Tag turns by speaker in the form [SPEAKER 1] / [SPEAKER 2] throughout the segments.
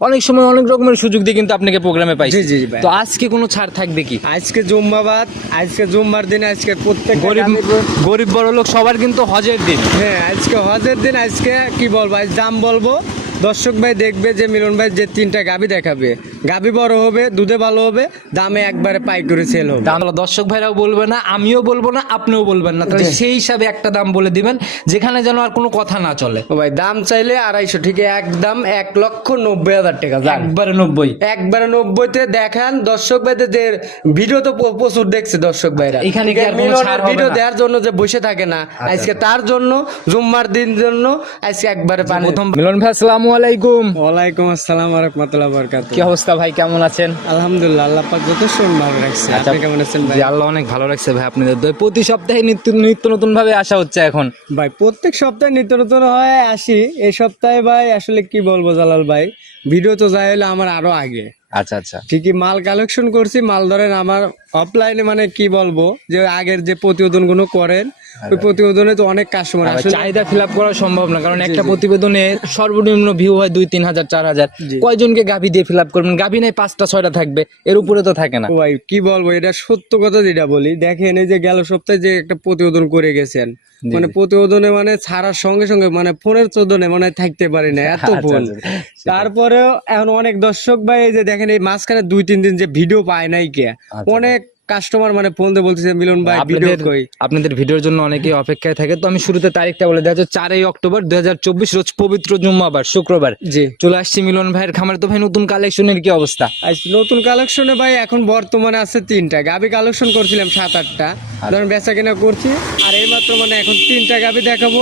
[SPEAKER 1] অনেক সময় অনেক রকমের সুযোগ দিয়ে কিন্তু আপনাকে প্রোগ্রামে পাই
[SPEAKER 2] জি, জি, জি, ভাই।
[SPEAKER 1] তো আজকে কোনো ছাড় থাকবে কি?
[SPEAKER 2] আজকে জুম্মাবাদ আজকে জুম্মার দিন আজকে প্রত্যেক
[SPEAKER 1] গরিব গরিব বড় লোক সবার কিন্তু হজের দিন।
[SPEAKER 2] হ্যাঁ আজকে হজের দিন আজকে কি বলব আজ দাম বলব দর্শক ভাই দেখবে যে মিলন ভাই যে তিনটা গাবি দেখাবে। গাবি বড় হবে দুধে ভালো হবে দামে একবারে পাইকারি সেল হবে।
[SPEAKER 1] দাম দর্শক ভাইরাও বলবে না আমিও বলব না আপনিও বলবেন না। তাহলে সেই হিসাবে একটা দাম বলে দিবেন যেখানে যেন আর কোনো কথা না চলে।
[SPEAKER 2] ও ভাই দাম চাইলে আড়াইশো ঠিক একদম এক লক্ষ নব্বই হাজার টাকা
[SPEAKER 1] একবারে নব্বই।
[SPEAKER 2] একবারে নব্বইতে দেখান দর্শক ভাইদের যে ভিডিও তো প্রচুর দেখছে দর্শক ভাইরা।
[SPEAKER 1] এখানে আর কোনো
[SPEAKER 2] মিলনের ভিডিও
[SPEAKER 1] আচ্ছা।
[SPEAKER 2] দেওয়ার জন্য যে বসে থাকে না আজকে তার জন্য জুম্মার দিন জন্য আজকে একবারে পানি
[SPEAKER 1] প্রথম মিলন ভাই আসসালামু আলাইকুম।
[SPEAKER 2] ওয়ালাইকুম আসসালাম রহমতুল্লাহ বরকাত
[SPEAKER 1] কি অবস্থা ভাই কেমন আছেন?
[SPEAKER 2] আলহামদুলিল্লাহ আল্লাহ পাক যথেষ্ট ভালো রাখছে।
[SPEAKER 1] আচ্ছা।
[SPEAKER 2] আপনি কেমন আছেন ভাই?
[SPEAKER 1] আল্লাহ অনেক ভালো রাখছে ভাই আপনাদের দয় প্রতি সপ্তাহে নিত্য নিত্য নতুন ভাবে আসা হচ্ছে এখন।
[SPEAKER 2] ভাই প্রত্যেক সপ্তাহে নিত্য নতুন হয় আসি। এই সপ্তাহে ভাই আসলে কি বলব জালাল ভাই? ভিডিও তো যাই হলো আমার আরও আগে।
[SPEAKER 1] আচ্ছা আচ্ছা।
[SPEAKER 2] ঠিকই মাল কালেকশন করছি মাল ধরেন আমার অফলাইনে মানে কি বলব? যে আগের যে প্রতিবেদনগুলো করেন ওই প্রতিবেদনে তো অনেক কাস্টমার
[SPEAKER 1] চাহিদা ফিল আপ করা সম্ভব না কারণ একটা প্রতিবেদনে সর্বনিম্ন ভিউ হয় দুই তিন হাজার চার হাজার। কয়জনকে গাভী দিয়ে ফিল আপ করবেন? গাভী নাই পাঁচটা ছয়টা থাকবে। এর উপরে তো থাকে না।
[SPEAKER 2] ভাই কি বলব এটা সত্য কথা যেটা বলি। দেখেন এই যে গেল সপ্তাহে যে একটা প্রতিবেদন করে গেছেন মানে প্রতিবেদনে মানে ছাড়ার সঙ্গে সঙ্গে মানে ফোনের চোদনে মানে থাকতে পারি না এত
[SPEAKER 1] আচ্ছা,
[SPEAKER 2] ফোন তারপরেও এখন অনেক দর্শক ভাই এই যে দেখেন এই মাঝখানে দুই তিন দিন যে ভিডিও পায় নাই কে অনেক কাস্টমার মানে ফোন দিয়ে বলতেছে মিলন ভাই ভিডিও কই?
[SPEAKER 1] আপনাদের ভিডিওর জন্য অনেকেই অপেক্ষায় থাকে। তো আমি শুরুতে তারিখটা বলে দেওয়া চারই অক্টোবর দুই রোজ পবিত্র জুম্মাবার শুক্রবার।
[SPEAKER 2] জি।
[SPEAKER 1] চলে আসছি মিলন ভাইয়ের খামারে। তো ভাই নতুন কালেকশনের কি অবস্থা?
[SPEAKER 2] আজ নতুন কালেকশনে ভাই এখন বর্তমানে আছে তিনটা গাবি কালেকশন করছিলাম সাত আটটা। ধরেন বেচা কেনা করছি আর এইমাত্র মানে এখন তিনটা গাবি দেখাবো।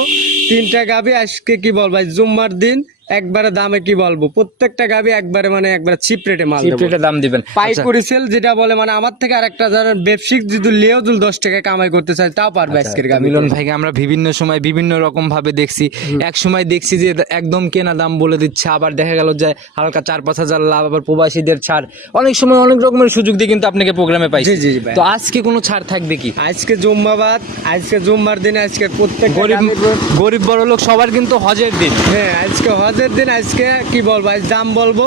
[SPEAKER 2] তিনটা গাবি আজকে কি বল ভাই জুম্মার দিন একবারে দামে কি বলব? প্রত্যেকটা গাবি একবারে মানে একবারে চিপ রেটে মাল দেবো
[SPEAKER 1] চিপরেটে দাম দিবেন। আচ্ছা,
[SPEAKER 2] পাইকারি সেল যেটা বলে মানে আমার থেকে আরেকটা যারা ব্যবসায়িক যদি লিয়েও যদি দশ টাকা কামাই করতে চায় তাও পারবে আজকের গাবি
[SPEAKER 1] মিলন ভাইকে আমরা বিভিন্ন সময় বিভিন্ন রকম ভাবে দেখছি এক সময় দেখছি যে একদম কেনা দাম বলে দিচ্ছে আবার দেখা গেল যে হালকা চার পাঁচ হাজার লাভ আবার প্রবাসীদের ছাড়। অনেক সময় অনেক রকমের সুযোগ দিয়ে কিন্তু আপনাকে প্রোগ্রামে পাই
[SPEAKER 2] জি জি জি ভাই।
[SPEAKER 1] তো আজকে কোনো ছাড় থাকবে কি?
[SPEAKER 2] আজকে জুম্মাবাদ আজকে জুম্মার দিন আজকে প্রত্যেক
[SPEAKER 1] গরিব গরিব বড় লোক সবার কিন্তু হজের দিন।
[SPEAKER 2] হ্যাঁ আজকে হজের দিন আজকে কি বলব? আজ দাম বলব।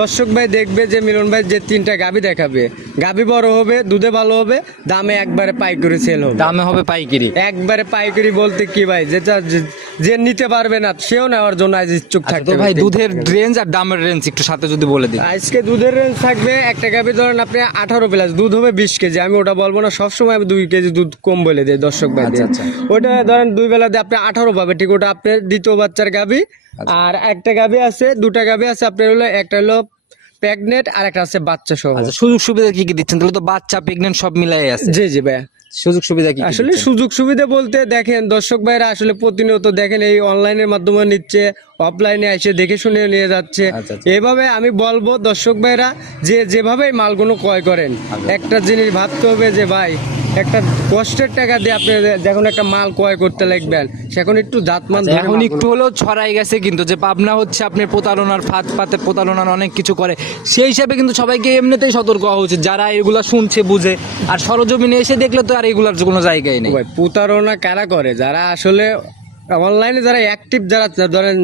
[SPEAKER 2] দর্শক ভাই দেখবে যে মিলন ভাই যে তিনটা গাবি দেখাবে। গাবি বড় হবে দুধে ভালো হবে দামে একবারে পাইকারি সেল হবে।
[SPEAKER 1] দামে হবে পাইকারি।
[SPEAKER 2] একবারে পাইকারি বলতে কি ভাই? যেটা যে- নিতে পারবে না সেও নেওয়ার জন্য আজ ইচ্ছুক
[SPEAKER 1] আচ্ছা,
[SPEAKER 2] থাকতে
[SPEAKER 1] তো ভাই দুধের রেঞ্জ আর দামের রেঞ্জ একটু সাথে যদি বলে দিই।
[SPEAKER 2] আজকে দুধের রেঞ্জ থাকবে একটা গাবি ধরেন আপনি আঠারো প্লাস দুধ হবে বিশ কেজি। আমি ওটা বলব না সবসময় আমি দুই কেজি দুধ কম বলে দিই দর্শক ভাই
[SPEAKER 1] আচ্ছা, আচ্ছা।
[SPEAKER 2] ওটা ধরেন দুই বেলা দিয়ে আপনি আঠারো পাবে ঠিক ওটা আপনার দ্বিতীয় বাচ্চার গাবি
[SPEAKER 1] আচ্ছা।
[SPEAKER 2] আর একটা গাবি আছে দুটা গাবি আছে আপনার হলো একটা হলো প্রেগনেন্ট আর একটা আছে বাচ্চা সহ
[SPEAKER 1] আচ্ছা সুযোগ সুবিধা কি কি দিচ্ছেন? তাহলে তো বাচ্চা প্রেগনেন্ট সব মিলাই আছে।
[SPEAKER 2] জি জি ভাই
[SPEAKER 1] সুযোগ সুবিধা কি
[SPEAKER 2] আসলে সুযোগ সুবিধা বলতে দেখেন দর্শক ভাইরা আসলে প্রতিনিয়ত দেখেন এই অনলাইনের মাধ্যমে নিচ্ছে অফলাইনে এসে দেখে শুনে নিয়ে যাচ্ছে।
[SPEAKER 1] আচ্ছা, আচ্ছা।
[SPEAKER 2] এভাবে আমি বলব দর্শক ভাইরা যে যেভাবে মালগুলো ক্রয় করেন
[SPEAKER 1] আচ্ছা।
[SPEAKER 2] একটা জিনিস ভাবতে হবে যে ভাই একটা কষ্টের টাকা দিয়ে আপনি যখন একটা মাল ক্রয় করতে লাগবেন সেখন একটু দাঁত মান
[SPEAKER 1] আচ্ছা, এখন একটু হলেও ছড়াই গেছে কিন্তু যে পাবনা হচ্ছে আপনি প্রতারণার ফাঁদ পাতে প্রতারণার অনেক কিছু করে। সেই হিসাবে কিন্তু সবাইকে এমনিতেই সতর্ক হওয়া উচিত যারা এগুলো শুনছে বুঝে। আর সরজমিনে এসে দেখলে তো আর এগুলার কোনো জায়গায় নেই।
[SPEAKER 2] ভাই প্রতারণা কারা করে? যারা আসলে অনলাইনে যারা অ্যাক্টিভ যারা ধরেন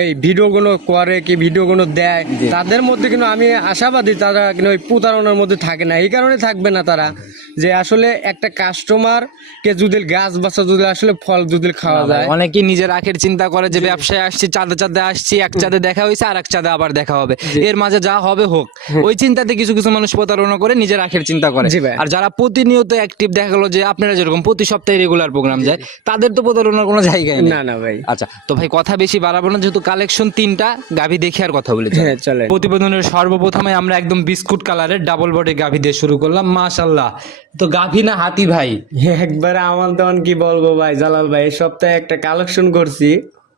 [SPEAKER 2] এই ভিডিওগুলো করে কি ভিডিওগুলো দেয় তাদের মধ্যে কিন্তু আমি আশাবাদী তারা কিন্তু ওই প্রতারণার মধ্যে থাকে না। এই কারণে থাকবে না তারা। যে আসলে একটা কাস্টমার কে যদি গাছ বাচ্চা যদি আসলে ফল যদি খাওয়া যায়।
[SPEAKER 1] অনেকেই নিজের আখের চিন্তা করে যে ব্যবসায় আসছি চাঁদে চাঁদে আসছি এক চাঁদে দেখা হয়েছে আর এক চাঁদে আবার দেখা হবে। এর মাঝে যা হবে হোক। ওই চিন্তাতে কিছু কিছু মানুষ প্রতারণা করে নিজের আখের চিন্তা করে। আর যারা প্রতিনিয়ত অ্যাক্টিভ দেখা গেলো যে আপনারা যেরকম প্রতি সপ্তাহে রেগুলার প্রোগ্রাম যায় তাদের তো প্রতারণার কোনো জায়গায় নেই।
[SPEAKER 2] না না ভাই।
[SPEAKER 1] আচ্ছা তো ভাই কথা বেশি বাড়াবো না যেহেতু কালেকশন তিনটা গাভি দেখে আর কথা বলে
[SPEAKER 2] হ্যাঁ চলে
[SPEAKER 1] প্রতিবেদনের সর্বপ্রথমে আমরা একদম বিস্কুট কালারের ডাবল বডি গাভি দিয়ে শুরু করলাম মাশাল্লাহ তো গাভি না হাতি ভাই?
[SPEAKER 2] একবারে আমার তখন কি বলব ভাই জালাল ভাই এই সপ্তাহে একটা কালেকশন করছি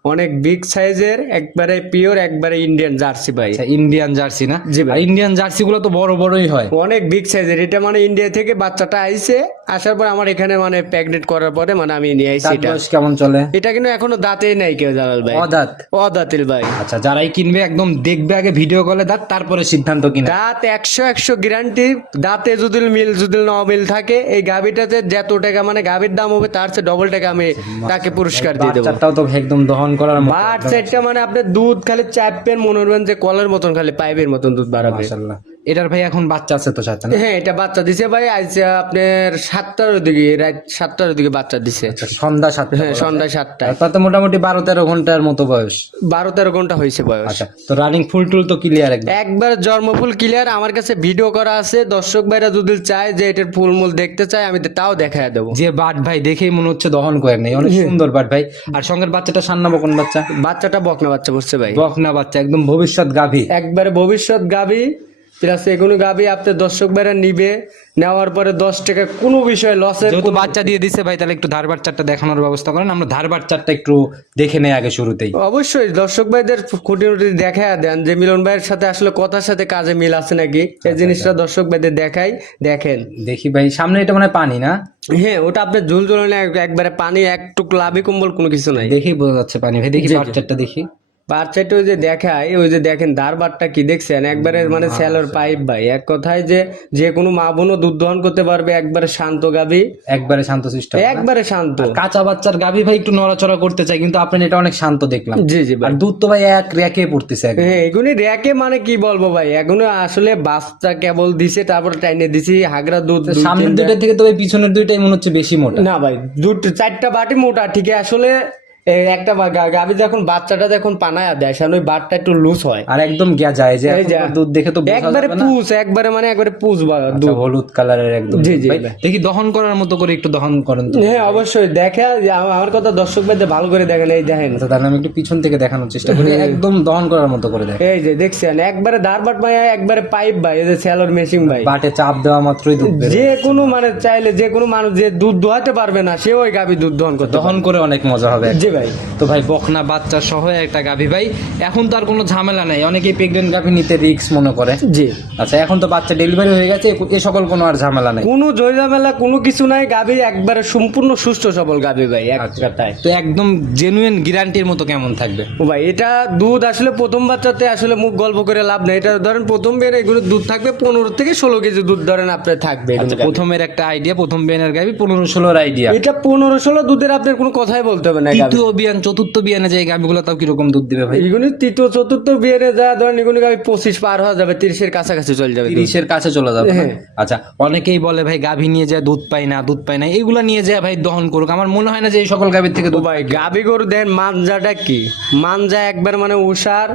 [SPEAKER 2] অনেক বিগ সাইজের একবারে পিওর একবারে ইন্ডিয়ান জার্সি ভাই।
[SPEAKER 1] আচ্ছা ইন্ডিয়ান জার্সি না?
[SPEAKER 2] জি ভাই।
[SPEAKER 1] ইন্ডিয়ান জার্সি গুলো তো বড় বড়ই হয়।
[SPEAKER 2] অনেক বিগ সাইজের এটা মানে ইন্ডিয়া থেকে বাচ্চাটা আইছে আসার পর আমার এখানে মানে প্রেগনেন্ট করার পরে মানে আমি নিয়ে আইছি এটা।
[SPEAKER 1] কেমন চলে?
[SPEAKER 2] এটা কিন্তু এখনও দাঁতে নাই কেউ জালাল ভাই।
[SPEAKER 1] অদাত?
[SPEAKER 2] অদাতিল ভাই।
[SPEAKER 1] আচ্ছা যারাই কিনবে একদম দেখবে আগে ভিডিও কলে দাঁত তারপরে সিদ্ধান্ত কিনা।
[SPEAKER 2] দাঁত একশো একশো গ্যারান্টি দাঁতে যদি মিল যদি ন মিল থাকে এই গাভিটাতে যত টাকা মানে গাভির দাম হবে তার চেয়ে ডবল টাকা আমি তাকে পুরস্কার দিয়ে দেবো।
[SPEAKER 1] বাচ্চাটাও তো একদম দহন করার মতো
[SPEAKER 2] সাইডটা মানে আপনি দুধ খালি চাপবেন মনে করবেন যে কলের মতন খালি পাইপের মতন দুধ বাড়াবে
[SPEAKER 1] মাশাআল্লাহ। এটার ভাই এখন বাচ্চা আছে তো সাথে
[SPEAKER 2] হ্যাঁ এটা বাচ্চা দিছে ভাই আজ আপনার সাতটার দিকে রাত সাতটার দিকে বাচ্চা দিছে।
[SPEAKER 1] আচ্ছা, সন্ধ্যা সাতটা
[SPEAKER 2] হ্যাঁ সন্ধ্যা সাতটা।
[SPEAKER 1] তাতে মোটামুটি বারো তেরো ঘণ্টার মতো বয়স।
[SPEAKER 2] বারো তেরো ঘণ্টা হয়েছে বয়স।
[SPEAKER 1] আচ্ছা তো রানিং ফুল টুল তো ক্লিয়ার একদম।
[SPEAKER 2] একবার জন্মফুল ক্লিয়ার আমার কাছে ভিডিও করা আছে। দর্শক ভাইরা যদি চায় যে এটার ফুলমূল দেখতে চায় আমি তো তাও দেখায় দেবো।
[SPEAKER 1] যে বাট ভাই দেখেই মনে হচ্ছে দহন করে নেই। অনেক সুন্দর বাট ভাই। আর সঙ্গের বাচ্চাটা সান্না বকন বাচ্চা?
[SPEAKER 2] বাচ্চাটা বকনা বাচ্চা বসছে ভাই।
[SPEAKER 1] বকনা বাচ্চা একদম ভবিষ্যৎ গাভী
[SPEAKER 2] একবারে ভবিষ্যৎ গাবি প্লাস এগুলো গাবি আপনার দর্শক ভাইরা নিবে। নেওয়ার পরে দশ টাকা কোনো বিষয়
[SPEAKER 1] যেহেতু বাচ্চা দিয়ে দিছে ভাই তাহলে একটু ধার দেখানোর ব্যবস্থা করেন। আমরা ধার একটু দেখে নেই আগে শুরুতেই।
[SPEAKER 2] অবশ্যই দর্শক ভাইদের খুঁটিনুটি দেখা দেন যে মিলন ভাইয়ের সাথে আসলে কথার সাথে কাজে মিল আছে নাকি? এই জিনিসটা দর্শক ভাইদের দেখাই দেখেন।
[SPEAKER 1] দেখি ভাই সামনে এটা মানে পানি না?
[SPEAKER 2] হ্যাঁ ওটা আপনার ঝুল ঝুলানো একবারে পানি একটুক লাভি কম্বল কোনো কিছু নাই।
[SPEAKER 1] দেখি বোঝা যাচ্ছে পানি। ভাই দেখি দেখি।
[SPEAKER 2] বাচ্চাটা ওই যে দেখায় ওই যে দেখেন দারবারটা কি দেখছেন? একবারে মানে স্যালোর পাইপ ভাই। এক কথায় যে যে কোনো মা বোনও দুধ দহন করতে পারবে একবারে শান্ত গাবি
[SPEAKER 1] একবারে শান্ত সিস্টেম
[SPEAKER 2] একবারে শান্ত।
[SPEAKER 1] কাঁচা বাচ্চার গাভী ভাই একটু নড়াচড়া করতে চাই কিন্তু আপনি এটা অনেক শান্ত দেখলাম।
[SPEAKER 2] জি জি
[SPEAKER 1] আর দুধ তো ভাই এক রেখে পড়তেছে।
[SPEAKER 2] হ্যাঁ এগুলি র্যাকে মানে কি বলব ভাই? এগুলো আসলে বাচ্চা কেবল দিছে তারপর টাইনে দিছি হাগরা দুধ
[SPEAKER 1] সামনের দুইটা থেকে তো ভাই পিছনের দুইটাই মনে হচ্ছে বেশি মোটা।
[SPEAKER 2] না ভাই দুটো চারটা বাটি মোটা ঠিক আছে আসলে একটা গাভী যখন বাচ্চাটা যখন পানায়া দেয় সেখানে ওই বাটটা একটু লুজ হয়।
[SPEAKER 1] আর একদম গিয়া যায় যে দুধ দেখে তো
[SPEAKER 2] একবারে। পুষ একবারে মানে একবারে পুষ
[SPEAKER 1] আচ্ছা,
[SPEAKER 2] দুধ।
[SPEAKER 1] হলুদ কালারের একদম।
[SPEAKER 2] জি, জি।
[SPEAKER 1] দেখি দহন করার মতো করে একটু দহন করেন
[SPEAKER 2] হ্যাঁ অবশ্যই। দেখে আমার কথা দর্শক ভাইদের ভালো করে দেখেন এই দেখেন।
[SPEAKER 1] আচ্ছা তাহলে আমি একটু পিছন থেকে দেখানোর চেষ্টা করি। একদম দহন করার মতো করে দেখ
[SPEAKER 2] এই যে দেখছেন? একবারে ধারবাট ভাই একবারে পাইপ ভাই এই যে স্যালোর মেশিন ভাই।
[SPEAKER 1] বাটে চাপ দেওয়া মাত্রই দুধ
[SPEAKER 2] যে কোনো মানে চাইলে যে কোনো মানুষ যে দুধ দোয়াতে পারবে না সে ওই গাভী দুধ দহন করতে
[SPEAKER 1] দহন করে অনেক মজা হবে।
[SPEAKER 2] জি ভাই।
[SPEAKER 1] তো ভাই বকনা বাচ্চা সহ একটা গাভী ভাই। এখন তো আর কোনো ঝামেলা নাই। অনেকেই প্রেগনেন্ট গাভী নিতে রিস্ক মনে করে।
[SPEAKER 2] জি।
[SPEAKER 1] আচ্ছা এখন তো বাচ্চা ডেলিভারি হয়ে গেছে। এ- সকল কোনো আর ঝামেলা নাই।
[SPEAKER 2] কোনো জয়জামেলা কোনো কিছু নাই। গাভী একবারে সম্পূর্ণ সুস্থ সবল গাভী ভাই এক
[SPEAKER 1] আচ্ছা।
[SPEAKER 2] কথায়।
[SPEAKER 1] তো একদম জেনুইন গ্যারান্টির মতো কেমন থাকবে?
[SPEAKER 2] ও ভাই এটা দুধ আসলে প্রথম বাচ্চাতে আসলে মুখ গল্প করে লাভ নেই। এটা ধরেন প্রথম বের এগুলো দুধ থাকবে পনেরো থেকে ষোলো কেজি দুধ ধরেন আপনার থাকবে
[SPEAKER 1] আচ্ছা। প্রথমের একটা আইডিয়া প্রথম বেনের গাভী পনেরো ষোলোর আইডিয়া
[SPEAKER 2] এটা পনেরো ষোলো দুধের আপনার কোনো কথাই বলতে হবে না
[SPEAKER 1] তৃতীয় বিয়ান চতুর্থ বিয়ানে যে তাও কীরকম দুধ দিবে ভাই?
[SPEAKER 2] এগুলি তৃতীয় চতুর্থ বিয়ে যা ধরেন এগুলি গাভী পঁচিশ পার হওয়া যাবে তিরিশের কাছাকাছি চলে যাবে
[SPEAKER 1] তিরিশের কাছে চলে যাবে
[SPEAKER 2] হ্যাঁ।
[SPEAKER 1] আচ্ছা অনেকেই বলে ভাই গাভী নিয়ে যায় দুধ পাই না দুধ পাই না এগুলো নিয়ে যায় ভাই দহন করুক। আমার মনে হয় না যে এই সকল গাভীর থেকে দুধ
[SPEAKER 2] ভাই গাভী গরু দেন মানজাটা কি? মানজা একবার মানে উষার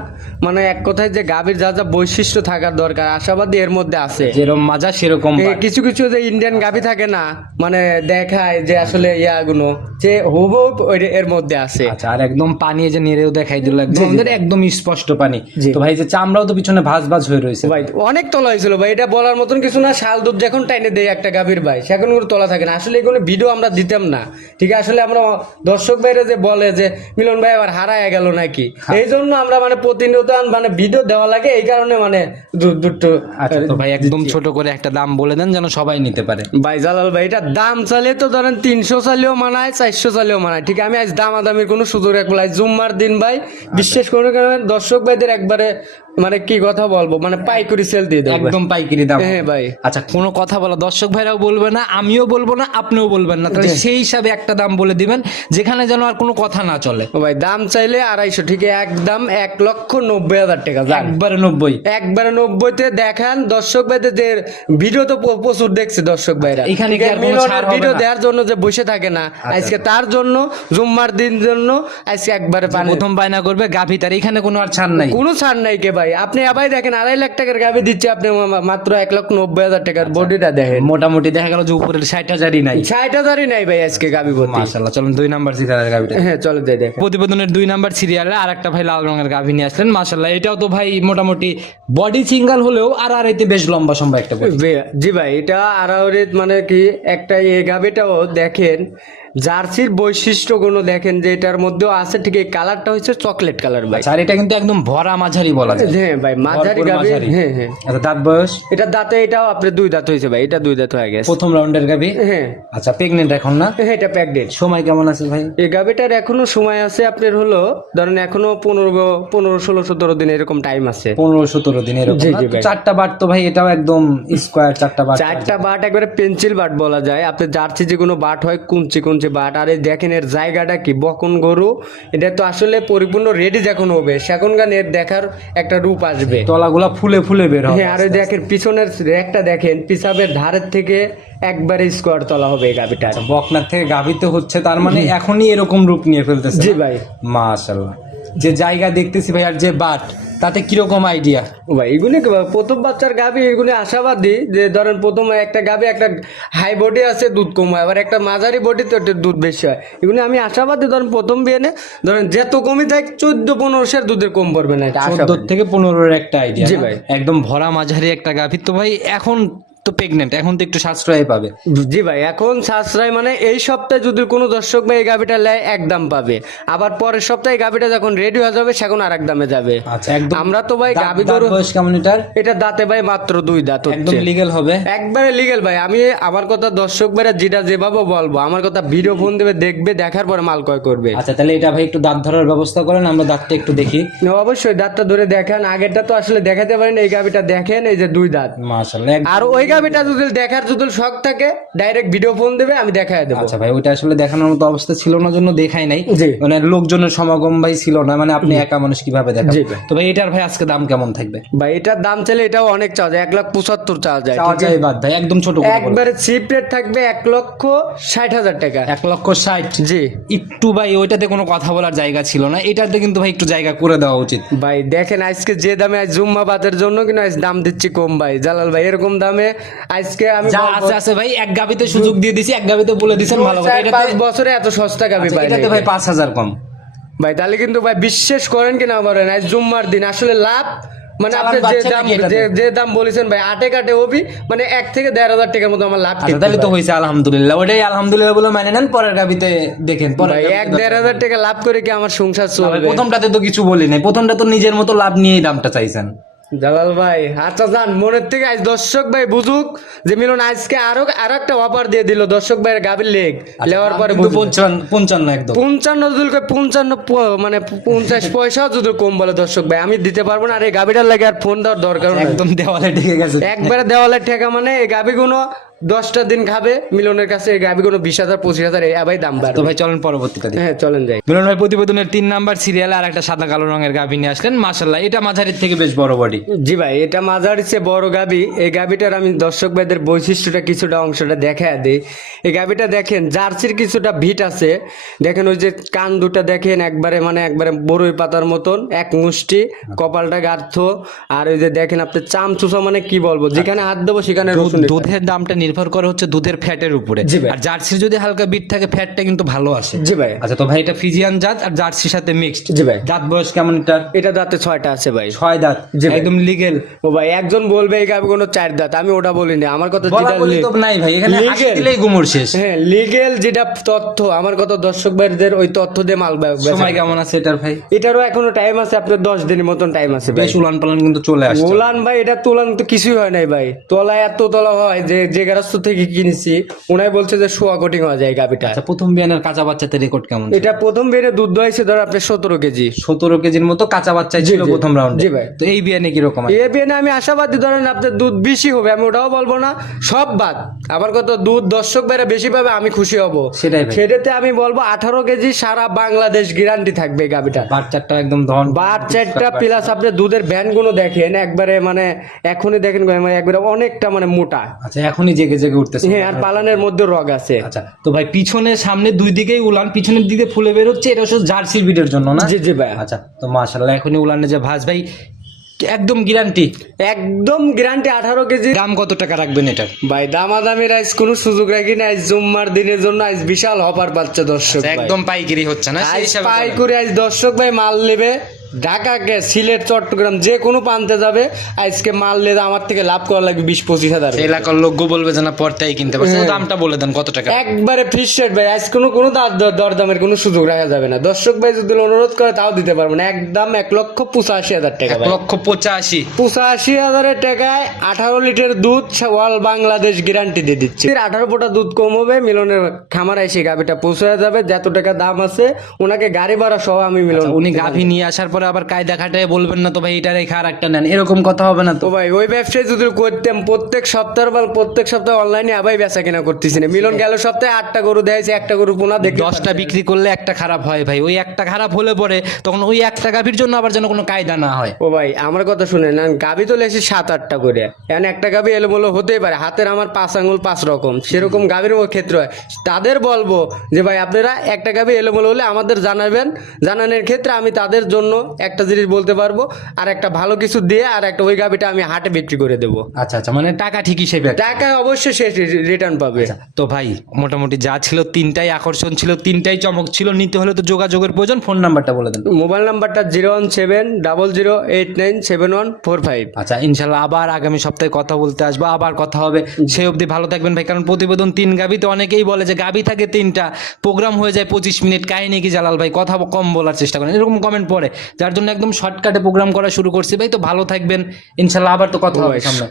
[SPEAKER 2] মানে এক কথায় যে গাভীর যা যা বৈশিষ্ট্য থাকার দরকার আশাবাদী এর মধ্যে আছে।
[SPEAKER 1] যেরকম মাজা সেরকম
[SPEAKER 2] কিছু কিছু যে ইন্ডিয়ান গাভী থাকে না মানে দেখায় যে আসলে ইয়াগুলো যে হুবহু ওই- এর মধ্যে আছে।
[SPEAKER 1] আচ্ছা আর একদম পানি যে নেড়েও দেখাই দিল একদম একদম স্পষ্ট পানি। তো ভাই যে চামড়াও তো পিছনে ভাজ ভাজ হয়ে রয়েছে।
[SPEAKER 2] ভাই অনেক তলা হয়েছিল ভাই এটা বলার মতন কিছু না। শাল দুধ যখন টাইনে দেয় একটা গাভীর ভাই সেখন কোনো তলা থাকে না। আসলে এগুলো ভিডিও আমরা দিতাম না ঠিক আছে? আসলে আমরা দর্শক ভাইরা যে বলে যে মিলন ভাই আবার হারায় গেল নাকি?
[SPEAKER 1] হ্যাঁ।
[SPEAKER 2] এই জন্য আমরা মানে প্রতিনিয়ত মানে ভিডিও দেওয়া লাগে এই কারণে মানে দুধ দুধ
[SPEAKER 1] আচ্ছা তো ভাই একদম ছোট করে একটা দাম বলে দেন যেন সবাই নিতে পারে।
[SPEAKER 2] ভাই জালাল ভাই এটা দাম চালিয়ে তো ধরেন তিনশো চালিয়েও মানায় চারশো চালিয়েও মানায়। ঠিক আমি আজ দামাদামির কোনো সুযোগ রাখব না। জুম্মার দিন ভাই বিশেষ করে কারণে দর্শক ভাইদের একবারে মানে কি কথা বলব মানে পাইকারি সেল দিয়ে দেবো
[SPEAKER 1] একদম পাইকারি দাম।
[SPEAKER 2] হ্যাঁ ভাই।
[SPEAKER 1] আচ্ছা কোনো কথা বলা দর্শক ভাইরাও বলবে না আমিও বলব না আপনিও বলবেন না। তাহলে সেই হিসাবে একটা দাম বলে দিবেন যেখানে যেন আর কোনো কথা না চলে।
[SPEAKER 2] ভাই দাম চাইলে আড়াইশো ঠিক একদম এক লক্ষ নব্বই হাজার টাকা
[SPEAKER 1] একবারে নব্বই।
[SPEAKER 2] একবারে নব্বইতে দেখান দর্শক ভাইদের যে ভিডিও তো প্রচুর দেখছে দর্শক ভাইরা।
[SPEAKER 1] এখানে ছাড় হবে
[SPEAKER 2] ভিডিও দেওয়ার জন্য যে বসে থাকে না আজকে তার জন্য জুম্মার দিন জন্য আজকে একবারে পানি
[SPEAKER 1] প্রথম বায়না করবে গাভী তার এখানে কোনো আর ছাড় নাই।
[SPEAKER 2] কোনো ছাড় নাই কে ভাই? আপনি আবার দেখেন আড়াই লাখ টাকার গাভি দিচ্ছে আপনি মাত্র এক লক্ষ নব্বই হাজার টাকার বডিটা দেখেন।
[SPEAKER 1] মোটামুটি দেখা গেল যে উপরের ষাট হাজারই নাই।
[SPEAKER 2] ষাট হাজারই নাই ভাই আজকে গাভি ভর্তি।
[SPEAKER 1] মাশাল্লাহ চলুন দুই নাম্বার সিরিয়ালের গাভীটা
[SPEAKER 2] হ্যাঁ চলে দেখেন।
[SPEAKER 1] প্রতিবেদনের দুই নাম্বার সিরিয়ালে আর একটা ভাই লাল রঙের গাভী নিয়ে আসলেন। মাশাল্লাহ এটাও তো ভাই মোটামুটি বডি সিঙ্গাল হলেও আর আর এতে বেশ লম্বা সম্ভব একটা
[SPEAKER 2] জি ভাই এটা আড়াউরিত মানে কি একটা এই গাভিটাও দেখেন জার্সির বৈশিষ্ট্যগুলো দেখেন যে এটার মধ্যেও আছে ঠিক এই কালারটা হচ্ছে চকলেট কালার ভাই।
[SPEAKER 1] আর এটা কিন্তু একদম ভরা মাঝারি বলা যায়।
[SPEAKER 2] হ্যাঁ ভাই মাঝারি
[SPEAKER 1] মাঝারি।
[SPEAKER 2] হ্যাঁ হ্যাঁ।
[SPEAKER 1] আচ্ছা দাঁত বয়স?
[SPEAKER 2] এটা দাঁতে এটাও আপনার দুই দাঁত হয়েছে ভাই এটা দুই দাঁত হয়ে গেছে।
[SPEAKER 1] প্রথম রাউন্ডের গাভী?
[SPEAKER 2] হ্যাঁ।
[SPEAKER 1] আচ্ছা প্রেগনেন্ট এখন না?
[SPEAKER 2] হ্যাঁ এটা প্যাকডেট
[SPEAKER 1] সময় কেমন আছে ভাই?
[SPEAKER 2] এই গাভিটার এখনও সময় আছে আপনার হলো ধরেন এখনও পনেরো পনেরো ষোলো সতেরো দিন এরকম টাইম আছে।
[SPEAKER 1] পনেরো সতেরো দিন এরকম
[SPEAKER 2] জি, জি ভাই।
[SPEAKER 1] চারটা বাট তো ভাই এটাও একদম স্কোয়ার চারটা বাট।
[SPEAKER 2] চারটা বাট একবারে পেন্সিল বাট বলা যায়। আপনার জার্সি যেগুলো বাট হয় কুঞ্চি কুঞ্চি যে বাট আর এই দেখেন এর জায়গাটা কি? বকন গরু এটা তো আসলে পরিপূর্ণ রেডি যখন হবে সেখনকার এর দেখার একটা রূপ আসবে।
[SPEAKER 1] তলাগুলা ফুলে ফুলে বের হবে।
[SPEAKER 2] হ্যাঁ আর ওই দেখেন পিছনের রেকটা দেখেন পিসাবের ধারের থেকে একবারে স্কোয়ার তলা হবে এই গাবিটার
[SPEAKER 1] বকনার থেকে গাভিতে হচ্ছে তার মানে এখনই এরকম রূপ নিয়ে ফেলতেছে
[SPEAKER 2] জি ভাই।
[SPEAKER 1] মাশাল্লাহ যে জায়গা দেখতেছি ভাই আর যে বাট তাতে কীরকম আইডিয়া
[SPEAKER 2] ভাই এগুলি প্রথম বাচ্চার গাবি এগুলি আশাবাদী যে ধরেন প্রথম একটা গাবি একটা হাই বডি আছে দুধ কম হয় আবার একটা মাঝারি বডি তো একটু দুধ বেশি হয়। এগুলি আমি আশাবাদী ধরেন প্রথম বিয়ে ধরেন যেত কমই থাকে চোদ্দ পনেরো সের দুধের কম পড়বে না এটা
[SPEAKER 1] চোদ্দ থেকে পনেরোর একটা আইডিয়া
[SPEAKER 2] জি ভাই।
[SPEAKER 1] একদম ভরা মাঝারি একটা গাভী। তো ভাই এখন তো প্রেগনেন্ট এখন তো একটু সাশ্রয় পাবে।
[SPEAKER 2] জি ভাই এখন সাশ্রয় মানে এই সপ্তাহে যদি কোনো দর্শক ভাই এই গাভিটা নেয় এক দাম পাবে। আবার পরের সপ্তাহে এই গাভিটা যখন রেডি হয়ে যাবে সেখন আর এক দামে যাবে।
[SPEAKER 1] আচ্ছা একদম
[SPEAKER 2] আমরা তো ভাই গাভি গরু
[SPEAKER 1] বয়স কেমন এটার?
[SPEAKER 2] এটা দাঁতে ভাই মাত্র দুই দাঁত
[SPEAKER 1] একদম লিগেল হবে।
[SPEAKER 2] একবারে লিগেল ভাই আমি আমার কথা দর্শক ভাইরা যেটা যেভাবে বলব আমার কথা ভিডিও ফোন দেবে দেখবে দেখার পরে মাল ক্রয় করবে।
[SPEAKER 1] আচ্ছা তাহলে এটা ভাই একটু দাঁত ধরার ব্যবস্থা করেন আমরা দাঁতটা একটু দেখি।
[SPEAKER 2] অবশ্যই দাঁতটা ধরে দেখেন আগেরটা তো আসলে দেখাতে পারেন এই গাভিটা দেখেন এই যে দুই দাঁত।
[SPEAKER 1] মাশাল্লাহ এক-
[SPEAKER 2] আর ওই যদি দেখার যদি শখ থাকে ডাইরেক্ট ভিডিও ফোন দেবে আমি দেখাই দেবো।
[SPEAKER 1] আচ্ছা ভাই ওইটা আসলে দেখানোর মতো অবস্থা ছিল না জন্য দেখাই নাই। মানে লোকজনের সমাগম ভাই ছিল না মানে আপনি একা মানুষ কীভাবে
[SPEAKER 2] ভাই।
[SPEAKER 1] তো ভাই এটার ভাই আজকে দাম কেমন থাকবে?
[SPEAKER 2] ভাই এটার দাম চাইলে এটাও অনেক চাওয়া যায় এক লাখ পঁচাত্তর চাওয়া যায়
[SPEAKER 1] চাওয়া যায় বাদ ভাই একদম ছোট
[SPEAKER 2] একবারে চিপ রেট থাকবে এক লক্ষ ষাট হাজার টাকা।
[SPEAKER 1] এক লক্ষ ষাট?
[SPEAKER 2] জি।
[SPEAKER 1] একটু ভাই ওইটাতে কোনো কথা বলার জায়গা ছিল না এটাতে কিন্তু ভাই একটু জায়গা করে দেওয়া উচিত।
[SPEAKER 2] ভাই দেখেন আজকে যে দামে আজ জুম্মাবাদের জন্য কিন্তু আজ দাম দিচ্ছি কম ভাই জালাল ভাই এরকম দামে আজকে আমি
[SPEAKER 1] যা আছে আছে ভাই এক গাবিতে সুযোগ দিয়ে দিছি এক গাবিতে বলে দিছেন ভালো কথা। এটাতে
[SPEAKER 2] পাঁচ বছরে এত সস্তা গাবি
[SPEAKER 1] আচ্ছা,
[SPEAKER 2] ভাই
[SPEAKER 1] এটাতে ভাই পাঁচ হাজার কম।
[SPEAKER 2] ভাই তাহলে কিন্তু ভাই বিশ্বাস করেন কিনা বলেন আজ জুম্মার দিন আসলে লাভ মানে আপনি যে দাম যে- দাম বলেছেন ভাই আটে কাটে হবি মানে এক থেকে দেড় হাজার টাকার মতো আমার লাভ
[SPEAKER 1] আচ্ছা তাহলে তো। হয়েছে আলহামদুলিল্লাহ। ওটাই আলহামদুলিল্লাহ বলে মানে নেন পরের গাবিতে দেখেন গাবিতে
[SPEAKER 2] এক দেড় হাজার টাকা লাভ করে কি আমার সংসার চলবে?
[SPEAKER 1] প্রথমটাতে তো কিছু বলি নাই প্রথমটা তো নিজের মতো লাভ নিয়েই দামটা চাইছেন।
[SPEAKER 2] জালাল ভাই আচ্ছা যান মনের থেকে আজ দর্শক ভাই বুঝুক যে মিলন আজকে আরও আরও একটা অফার দিয়ে দিল দর্শক ভাইয়ের গাবির লেগ লেওয়ার পরে।
[SPEAKER 1] পঞ্চান্ন পঞ্চান্ন একদম।
[SPEAKER 2] পঞ্চান্ন যদি পঞ্চান্ন মানে পঞ্চাশ পয়সাও যদি কম বলে দর্শক ভাই আমি দিতে পারব না আর এই গাবিটার লাগে আর ফোন দেওয়ার দরকার
[SPEAKER 1] একদম দেওয়ালে ঠেকে গেছে।
[SPEAKER 2] একবারে দেওয়ালে ঠেকা মানে এই গাবিগুলো দশটা দিন খাবে মিলনের কাছে এই কোনো বিশ হাজার পঁচিশ হাজার আবাই দাম
[SPEAKER 1] তো
[SPEAKER 2] বাড়বে
[SPEAKER 1] ভাই চলেন পরবর্তীটা দেখি।
[SPEAKER 2] হ্যাঁ চলেন যাই।
[SPEAKER 1] মিলন ভাই প্রতিবেদনের তিন নাম্বার সিরিয়ালে আর একটা সাদা কালো রঙের গাভী নিয়ে আসলেন। মাসাল্লাহ এটা মাঝারির থেকে বেশ বড় বডি
[SPEAKER 2] জি ভাই এটা মাঝারি চেয়ে বড় গাবি এই গাবিটার আমি দর্শক ভাইদের বৈশিষ্ট্যটা কিছুটা অংশটা দেখা দিই। এই গাবিটা দেখেন জার্সির কিছুটা ভিট আছে। দেখেন ওই যে কান দুটা দেখেন একবারে মানে একবারে বড়ই পাতার মতন এক মুষ্টি কপালটা গার্থ আর ওই যে দেখেন আপনি চাম চুষা মানে কি বলব? যেখানে হাত দেবো সেখানে
[SPEAKER 1] দুধের দামটা নির্ভর করে হচ্ছে দুধের ফ্যাটের উপরে। আর জার্সির যদি হালকা বিট থাকে ফ্যাটটা কিন্তু ভালো আসে।
[SPEAKER 2] জি ভাই।
[SPEAKER 1] আচ্ছা তো ভাই এটা ফিজিয়ান জাত আর জার্সির সাথে মিক্সড
[SPEAKER 2] জি ভাই।
[SPEAKER 1] জাত বয়স কেমন এটার?
[SPEAKER 2] এটা দাঁতে ছয়টা আছে ভাই।
[SPEAKER 1] ছয় দাঁত। একদম লিগেল
[SPEAKER 2] ও ভাই একজন বলবে এই গাবি কোনো চার দাঁত আমি ওটা বলিনি। আমার কথা যেটা
[SPEAKER 1] বলি তো নাই ভাই এখানে। দিলেই গুমর শেষ।
[SPEAKER 2] হ্যাঁ লিগেল যেটা তথ্য আমার কথা দর্শক ভাইদের ওই তথ্য দিয়ে মাল
[SPEAKER 1] সময় কেমন আছে এটার ভাই?
[SPEAKER 2] এটারও এখনও টাইম আছে আপনার দশ দিনের মতন টাইম আছে ভাই।
[SPEAKER 1] বেশ উলান পালান কিন্তু চলে আসছে।
[SPEAKER 2] ওলান ভাই এটা তোলান তো কিছুই হয় নাই ভাই। তলা এত তলা হয় যে যে গারাস্ত থেকে কিনেছি ওনাই বলছে যে শোয়া কোটিং হওয়া যায় গাবিটা
[SPEAKER 1] আচ্ছা প্রথম বিয়ানের কাঁচা বাচ্চাতে রেকর্ড কেমন
[SPEAKER 2] এটা প্রথম বেড়ে দুধ দোয়াইছে ধর আপনার সতেরো কেজি।
[SPEAKER 1] সতেরো কেজির মতো কাঁচা বাচ্চাই ছিল
[SPEAKER 2] জি।
[SPEAKER 1] প্রথম রাউন্ডে
[SPEAKER 2] জি ভাই।
[SPEAKER 1] তো এই বিয়ানে কীরকম আছে?
[SPEAKER 2] এ বিয়ে আমি আশাবাদী ধরেন আপনার দুধ বেশি হবে আমি ওটাও বলব না সব বাদ। আমার কত দুধ দর্শক বেড়ে বেশি পাবে আমি খুশি হব।
[SPEAKER 1] সেটাই ভাই।
[SPEAKER 2] সেটাতে আমি বলব আঠারো কেজি সারা বাংলাদেশ গ্যারান্টি থাকবে এই গাবিটা
[SPEAKER 1] বাচ্চাটা একদম ধন।
[SPEAKER 2] বার চারটা প্লাস আপনি দুধের ভ্যানগুলো দেখেন একবারে মানে এখনই দেখেন মানে একবারে অনেকটা মানে মোটা।
[SPEAKER 1] আচ্ছা এখনই জেগে জেগে উঠতেছে।
[SPEAKER 2] হ্যাঁ আর পালানের মধ্যে রগ আছে।
[SPEAKER 1] আচ্ছা তো ভাই পিছনে সামনে দুই দিকেই উলান পিছনের দিকে ফুলে বের হচ্ছে এটা শুধু জার্সির বিটের জন্য না?
[SPEAKER 2] জি জি ভাই।
[SPEAKER 1] আচ্ছা তো মাশাল্লাহ এখনই উলানে যে ভাজ ভাই একদম গ্যারান্টি
[SPEAKER 2] একদম গ্যারান্টি আঠারো কেজি।
[SPEAKER 1] দাম কত টাকা রাখবেন এটার?
[SPEAKER 2] ভাই দামাদামি রাইস কোনো সুযোগ রাখি না আজ জুম্মার দিনের জন্য আজ বিশাল অফার পাচ্ছে দর্শক
[SPEAKER 1] একদম পাইকারি হচ্ছে না সেই
[SPEAKER 2] আজ
[SPEAKER 1] হিসাবে
[SPEAKER 2] পাই করে আজ দর্শক ভাই মাল নেবে। ঢাকাকে সিলেট চট্টগ্রাম যে কোনো প্রান্তে যাবে আজকে মাল নেবে আমার থেকে লাভ করা লাগবে বিশ পঁচিশ হাজার
[SPEAKER 1] এলাকার লোক বলবে যে না পরটাই কিনতে পারছে। দামটা বলে দেন কত টাকা?
[SPEAKER 2] একবারে ফিক্স রেট ভাই আজ কোনো কোনো দর- দরদামের কোনো সুযোগ রাখা যাবে না। দর্শক ভাই যদি অনুরোধ করে তাও দিতে পারব না। একদম এক লক্ষ পঁচাশি হাজার টাকা
[SPEAKER 1] এক লক্ষ পঁচাশি।
[SPEAKER 2] পঁচাশি হাজারের টাকায় আঠারো লিটার দুধ অল বাংলাদেশ গ্যারান্টি দিয়ে দিচ্ছে। আঠারো ফোটা দুধ কম হবে মিলনের খামার এসে গাভিটা পৌঁছে যাবে। যত টাকা দাম আছে ওনাকে গাড়ি ভাড়া সহ আমি মিলন
[SPEAKER 1] উনি গাভী নিয়ে আসার পরে পরে আবার কায়দা খাটায় বলবেন না তো ভাই এটা রেখে আর একটা নেন। এরকম কথা হবে না তো।
[SPEAKER 2] ভাই ওই ব্যবসায় যদি করতাম প্রত্যেক সপ্তাহ বা প্রত্যেক সপ্তাহে অনলাইনে আবার বেচা কেনা করতেছি না। মিলন গেল সপ্তাহে আটটা গরু দেয়ছে একটা গরু পোনা দেখি
[SPEAKER 1] দশটা বিক্রি করলে একটা খারাপ হয় ভাই। ওই একটা খারাপ হলে পরে তখন ওই একটা গাভীর জন্য আবার যেন কোনো কায়দা না হয়।
[SPEAKER 2] ও ভাই আমার কথা শুনেন গাবি তো লেছি সাত আটটা করে। এখন একটা গাবি এলোমেলো হতেই পারে হাতের আমার পাঁচ আঙুল পাঁচ রকম। সেরকম গাবির ক্ষেত্রে হয়। তাদের বলব যে ভাই আপনারা একটা গাবি এলোমেলো হলে আমাদের জানাবেন। জানানোর ক্ষেত্রে আমি তাদের জন্য একটা জিনিস বলতে পারব আর একটা ভালো কিছু দিয়ে আর একটা ওই গাবিটা আমি হাটে বিক্রি করে দেবো।
[SPEAKER 1] আচ্ছা আচ্ছা মানে টাকা ঠিক হিসেবে
[SPEAKER 2] টাকা অবশ্যই সে রিটার্ন পাবে।
[SPEAKER 1] তো ভাই মোটামুটি যা ছিল তিনটাই আকর্ষণ ছিল তিনটাই চমক ছিল নিতে হলে তো যোগাযোগের প্রয়োজন। ফোন নাম্বারটা বলে দেন।
[SPEAKER 2] মোবাইল নাম্বারটা zero one seven double zero eight nine seven one four five.
[SPEAKER 1] আচ্ছা ইনশাল্লাহ আবার আগামী সপ্তাহে কথা বলতে আসব আবার কথা হবে। সেই অবধি ভালো থাকবেন ভাই কারণ প্রতিবেদন তিন গাবিতে অনেকেই বলে যে গাবি থাকে তিনটা প্রোগ্রাম হয়ে যায় পঁচিশ মিনিট কাহিনী কি জালাল ভাই কথা কম বলার চেষ্টা করেন এরকম কমেন্ট পড়ে। যার জন্য একদম শর্টকাটে প্রোগ্রাম করা শুরু করছি। ভাই তো ভালো থাকবেন। ইনশাল্লাহ আবার তো কথা হবে সামনে।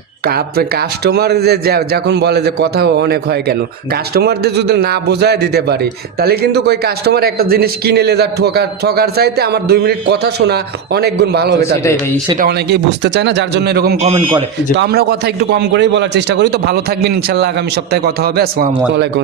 [SPEAKER 2] কাস্টমার যে যখন বলে যে কথা অনেক হয় কেন? কাস্টমারদের যদি না বোঝায় দিতে পারি তাহলে কিন্তু ওই কাস্টমার একটা জিনিস কিনে নিলে তার ঠকার ঠকার চাইতে আমার দুই মিনিট কথা শোনা অনেক গুণ ভালো হবে
[SPEAKER 1] সেটাই ভাই সেটা অনেকেই বুঝতে চায় না যার জন্য এরকম কমেন্ট করে। তো আমরা কথা একটু কম করেই বলার চেষ্টা করি। তো ভালো থাকবেন ইনশাল্লাহ আগামী সপ্তাহে কথা হবে। আসসালামু আলাইকুম।